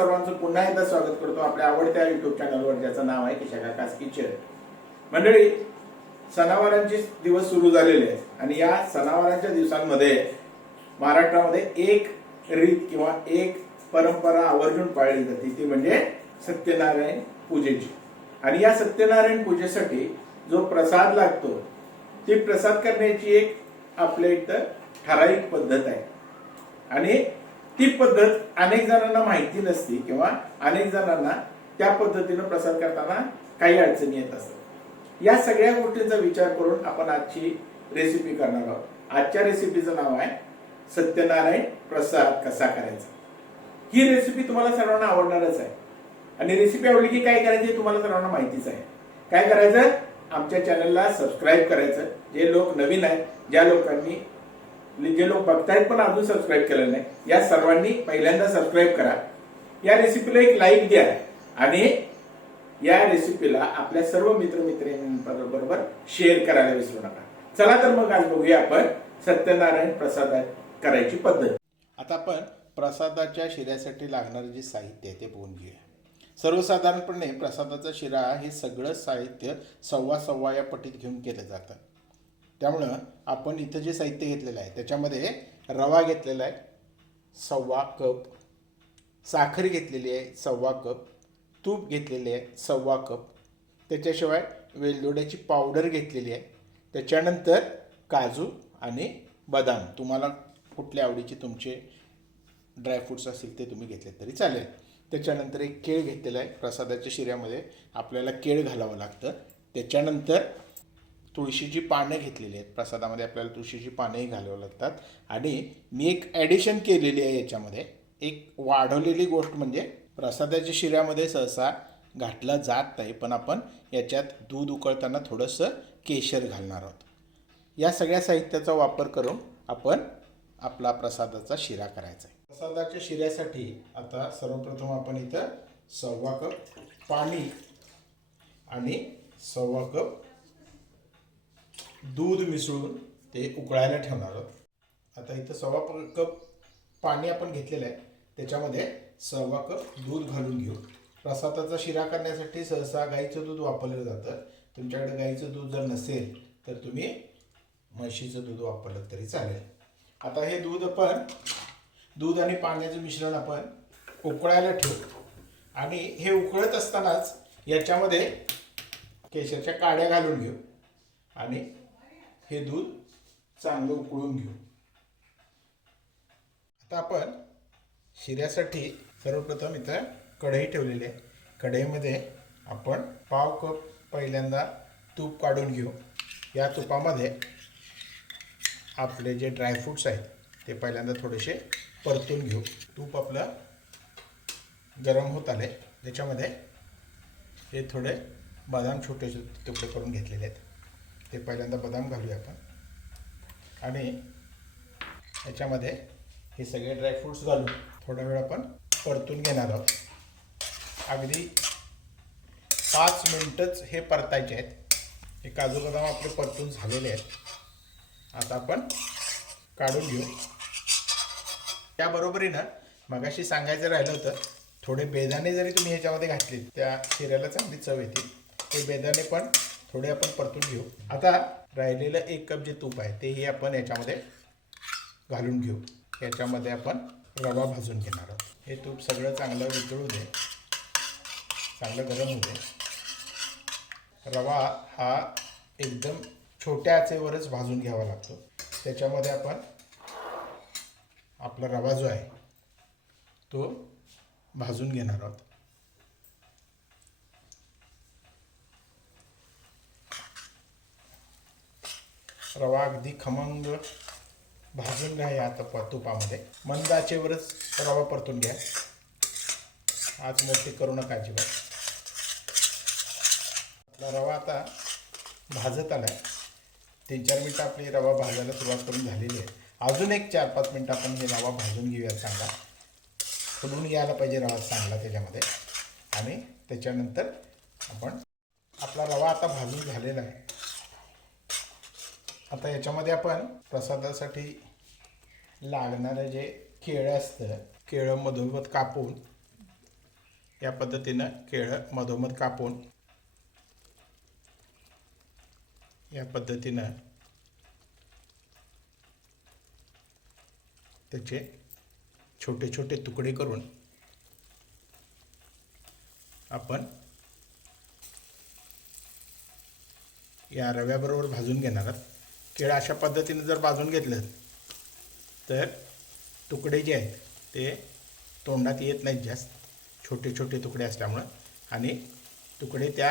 सर्वांचं पुन्हा एकदा स्वागत करतो आपल्या आवडत्या युट्यूब चॅनलवर ज्याचं नाव आहे किशा खास किचन मंडळी सणावारांचे दिवस सुरू झालेले आहेत आणि या सणावारांच्या दिवसांमध्ये महाराष्ट्रामध्ये एक रीत किंवा एक परंपरा आवर्जून पाळली जाते. ती म्हणजे सत्यनारायण पूजेची. आणि या सत्यनारायण पूजेसाठी जो प्रसाद लागतो ती प्रसाद करण्याची एक आपल्या इथं ठराविक पद्धत आहे. आणि ती पद्धत अनेक जणांना माहिती नसते किंवा अनेक जणांना त्या पद्धतीनं प्रसार करताना काही अडचणी येत असतात. या सगळ्या गोष्टींचा विचार करून आपण आजची रेसिपी करणार आहोत. आजच्या रेसिपीचं नाव आहे सत्यनारायण प्रसाद कसा करायचा? ही रेसिपी तुम्हाला सर्वांना आवडणारच आहे. आणि रेसिपी आवडली की काय करायची तुम्हाला सर्वांना माहितीच आहे. काय करायचं? आमच्या चॅनलला सबस्क्राईब करायचं. जे लोक नवीन आहेत ज्या लोकांनी जे लोक बघतायत पण अजून सबस्क्राईब केलं नाही. या सर्वांनी पहिल्यांदा सबस्क्राईब करा. या रेसिपीला एक लाईक द्या. आणि या रेसिपीला आपल्या सर्व मित्रमित्रिणींबरोबर शेअर करायला विसरू नका. चला तर मग आज बघूया आपण सत्यनारायण प्रसाद करायची पद्धत. आता आपण प्रसादाच्या शिऱ्यासाठी लागणारे जे साहित्य आहे ते बघून घेऊया. सर्वसाधारणपणे प्रसादाचा शिरा हे सगळं साहित्य सव्वा सव्वा या पटीत घेऊन केलं जातं. त्यामुळं आपण इथं जे साहित्य घेतलेलं आहे त्याच्यामध्ये रवा घेतलेला आहे सव्वा कप. साखर घेतलेली आहे सव्वा कप. तूप घेतलेले आहे सव्वा कप. त्याच्याशिवाय वेलदोड्याची पावडर घेतलेली आहे. त्याच्यानंतर काजू आणि बदाम. तुम्हाला कुठल्या आवडीचे तुमचे ड्रायफ्रूट्स असतील ते तुम्ही घेतले तरी चालेल. त्याच्यानंतर एक केळ घेतलेला आहे प्रसादाच्या शिऱ्यामध्ये आपल्याला केळ घालावं लागतं. त्याच्यानंतर तुळशीची पानं घेतलेली आहेत. प्रसादामध्ये आपल्याला तुळशीची पानंही घालावं लागतात. आणि मी एक ॲडिशन केलेली आहे याच्यामध्ये. एक वाढवलेली गोष्ट म्हणजे प्रसादाच्या शिऱ्यामध्ये सहसा घातला जात नाही पण आपण याच्यात दूध उकळताना थोडंसं केशर घालणार आहोत. या सगळ्या साहित्याचा वापर करून आपण आपला प्रसादाचा शिरा करायचा आहे. प्रसादाच्या शिऱ्यासाठी आता सर्वप्रथम आपण इथं सव्वा कप पाणी आणि सव्वा कप दूध मिसळून ते उकळायला ठेवणार आहोत. आता इथं सव्वा कप पाणी आपण घेतलेलं आहे. त्याच्यामध्ये सव्वा कप दूध घालून घेऊ. प्रसादाचा शिरा करण्यासाठी सहसा गाईचं दूध वापरलं जातं. तुमच्याकडे गाईचं दूध जर नसेल तर तुम्ही म्हशीचं दूध वापरलं तरी चालेल. आता हे दूध आपण दूध आणि पाण्याचं मिश्रण आपण उकळायला ठेवू. आणि हे उकळत असतानाच याच्यामध्ये केशरच्या काड्या घालून घेऊ. आणि हे दूध चांगलं उकळून घेऊ. आता आपण शिऱ्यासाठी सर्वप्रथम इथं कढई ठेवलेली आहे. कढईमध्ये आपण पाव कप पहिल्यांदा तूप काढून घेऊ. या तुपामध्ये आपले जे ड्रायफ्रूट्स आहेत ते पहिल्यांदा थोडेसे परतून घेऊ. तूप आपलं गरम होत आले त्याच्यामध्ये हे थोडे बदाम छोटे छोटे तुकडे करून घेतलेले आहेत. ते पहिल्यांदा बदाम घालूया आपण. आणि याच्यामध्ये हे सगळे ड्रायफ्रूट्स घालून थोडा वेळ आपण परतून घेणार आहोत. अगदी पाच मिनटंच हे परतायचे आहेत. हे काजू बदाम आपले परतून झालेले आहेत. आता आपण काढून घेऊ. त्याबरोबरीनं मगाशी सांगायचं राहिलं होतं थोडे बेदाणे जरी तुम्ही ह्याच्यामध्ये घातले त्या शिऱ्याला चांगली चव येते. ते बेदाणे पण थोडे आपण परतून घेऊ. आता राहिलेलं एक कप जे तूप आहे तेही आपण याच्यामध्ये घालून घेऊ. याच्यामध्ये आपण रवा भाजून घेणार आहोत. हे तूप सगळं चांगलं वितळू दे. चांगलं गरम होऊ दे. रवा हा एकदम छोट्या आचेवरच भाजून घ्यावा लागतो. त्याच्यामध्ये आपण आपला रवा जो आहे तो भाजून घेणार आहोत. रवा अगदी खमंग भाजून घ्या या आता प- तुपामध्ये. मंद आचेवरच रवा परतून घ्या. आज मोठी करू नका अजिबात. आपला रवा आता भाजत आला आहे तीन चार मिनटं आपली रवा भाजायला सुरुवात करून झालेली आहे. अजून एक चार पाच मिनटं आपण हे रवा भाजून घेऊया चांगला. फुलून यायला पाहिजे रवा चांगला त्याच्यामध्ये. आणि त्याच्यानंतर आपण आपला रवा आता भाजून झालेला आहे. आता याच्यामध्ये आपण प्रसादासाठी लागणारं जे केळं असतं केळं मधोमध कापून या पद्धतीनं केळं मधोमध कापून या पद्धतीनं त्याचे छोटे छोटे तुकडे करून आपण या रव्याबरोबर भाजून घेणार आहोत. केळं अशा पद्धतीने जर भाजून घेतलं तर तुकडे जे आहेत ते तोंडात येत नाहीत जास्त. छोटे छोटे तुकडे असल्यामुळं. आणि तुकडे त्या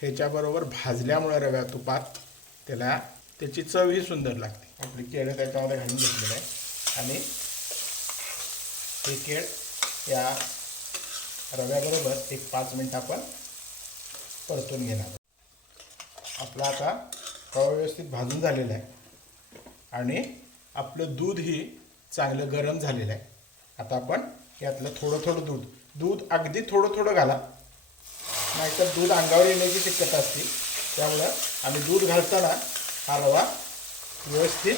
ह्याच्याबरोबर भाजल्यामुळं रव्या तुपात त्याला त्याची चवही सुंदर लागते. आपली केळं त्याच्यामध्ये घालून घेतलेलं आहे. आणि हे केळ या रव्याबरोबर एक पाच मिनटं आपण परतून घेणार आपला आता रवा व्यवस्थित भाजून झालेला आहे. आणि आपलं दूधही चांगलं गरम झालेलं आहे. आता आपण यातलं थोडं थोडं दूध दूध अगदी थोडं थोडं घाला. नाहीतर दूध अंगावर येण्याची शक्यता असते. त्यामुळं आम्ही दूध घालताना हा रवा व्यवस्थित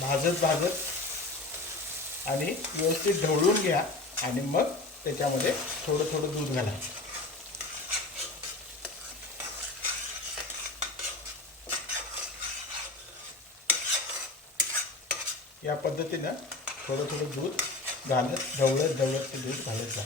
भाजत भाजत आणि व्यवस्थित ढवळून घ्या आणि मग त्याच्यामध्ये थोडं थोडं दूध घाला. या पद्धतीनं थोडं थोडं दूध घालत ढवळत ढवळत ते दूध घालत जा.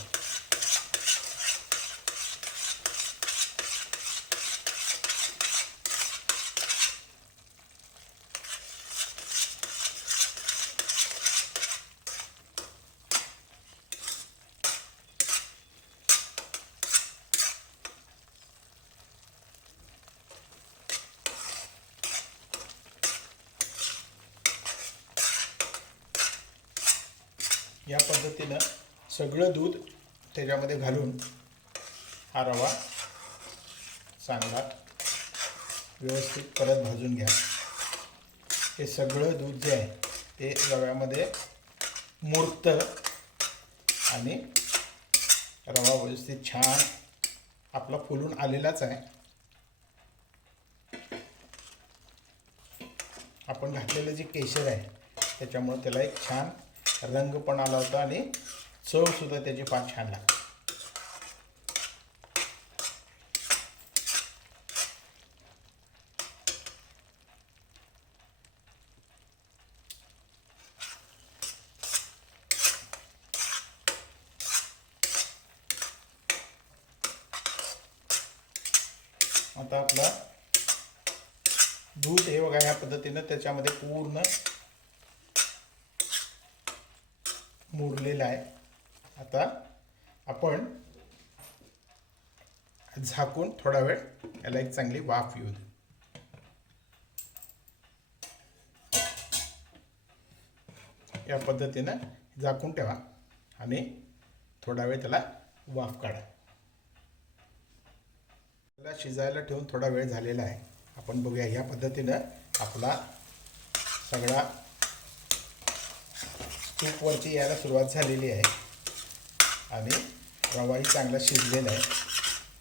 या पद्धतीनं सगळं दूध त्याच्यामध्ये घालून हा रवा चांगला व्यवस्थित परत भाजून घ्या. हे सगळं दूध जे आहे ते रव्यामध्ये मुरतं आणि रवा व्यवस्थित छान आपला फुलून आलेलाच आहे. आपण घातलेलं जे केशर आहे त्याच्यामुळे त्याला एक छान रंग पण आला होता आणि चवसुद्धा त्याची फार छान लागते. आता आपला दूध हे बघा ह्या पद्धतीनं त्याच्यामध्ये पूर्ण मुरलेला आहे. आता आपण झाकून थोडा वेळ याला एक चांगली वाफ येऊ दे या पद्धतीनं झाकून ठेवा आणि थोडा वेळ त्याला वाफ काढा. त्याला शिजायला ठेवून थोडा वेळ झालेला आहे. आपण बघूया या पद्धतीनं आपला सगळा तूपवरती यायला सुरुवात झालेली आहे. आणि रवाही चांगला शिजलेला आहे.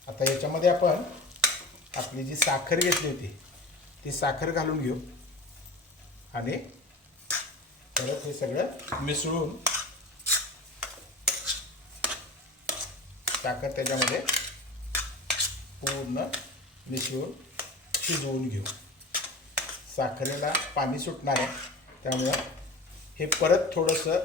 आता याच्यामध्ये आपण आपली जी साखर घेतली होती ती साखर घालून घेऊ. आणि परत हे सगळं मिसळून साखर त्याच्यामध्ये पूर्ण मिसळून शिजवून घेऊ. साखरेला पाणी सुटणार आहे त्यामुळं हे परत थोडंसं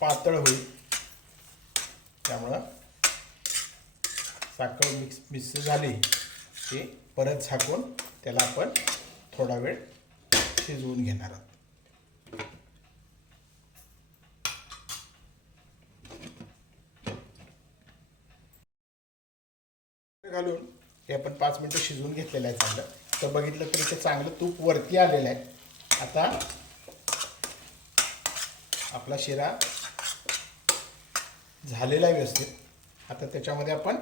पातळ होईल. त्यामुळं साखर मिक्स मिक्स झाली की परत झाकून त्याला आपण थोडा वेळ शिजवून घेणार आहोत घालून हे आपण पाच मिनटं शिजवून घेतलेलं आहे चांगलं. तर बघितलं तरी ते चांगलं तूप वरती आलेलं आहे. आता आपला शिरा झालेला आहे व्यवस्थित. आता त्याच्यामध्ये आपण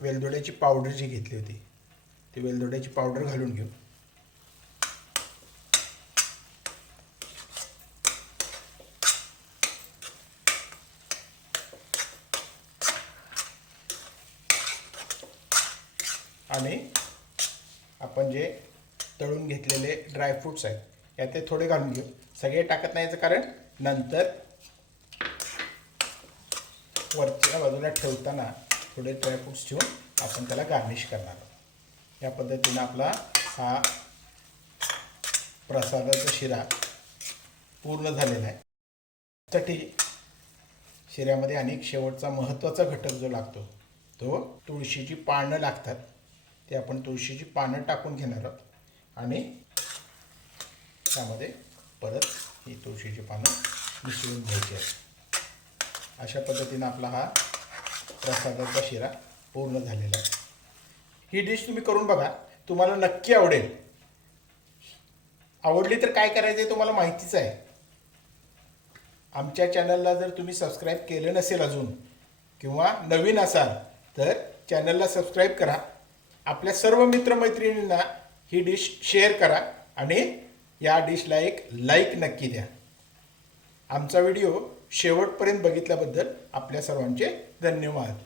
वेलदोड्याची पावडर जी घेतली होती ती वेलदोड्याची पावडर घालून घेऊ. आणि आपण जे तळून घेतलेले ड्रायफ्रुट्स आहेत यात ते थोडे घालून घेऊ. सगळे टाकत नाही याचं कारण नंतर वरच्या बाजूला ठेवताना थोडे ड्रायफ्रुट्स ठेवून आपण त्याला गार्निश करणार आहोत. या पद्धतीनं आपला हा प्रसादाचा शिरा पूर्ण झालेला आहे. त्यासाठी शिऱ्यामध्ये अनेक शेवटचा महत्त्वाचा घटक जो लागतो तो तुळशीची पानं लागतात. ते आपण तुळशीची पानं टाकून घेणार आहोत. आणि त्यामध्ये परत ही तुळशीची पानं मिसळून घ्यायची आहेत. अशा पद्धतीनं आपला हा प्रसादाचा शिरा पूर्ण झालेला आहे. ही डिश तुम्ही करून बघा. तुम्हाला नक्की आवडेल. आवडली तर काय करायचं आहे तुम्हाला माहितीच आहे. आमच्या चॅनलला जर तुम्ही सबस्क्राईब केलं नसेल अजून किंवा नवीन असाल तर चॅनलला सबस्क्राईब करा. आपल्या सर्व मित्रमैत्रिणींना ही डिश शेअर करा आणि या डिशला एक लाईक नक्की द्या. आमचा व्हिडिओ शेवटपर्यंत बघितल्याबद्दल आपल्या सर्वांचे धन्यवाद.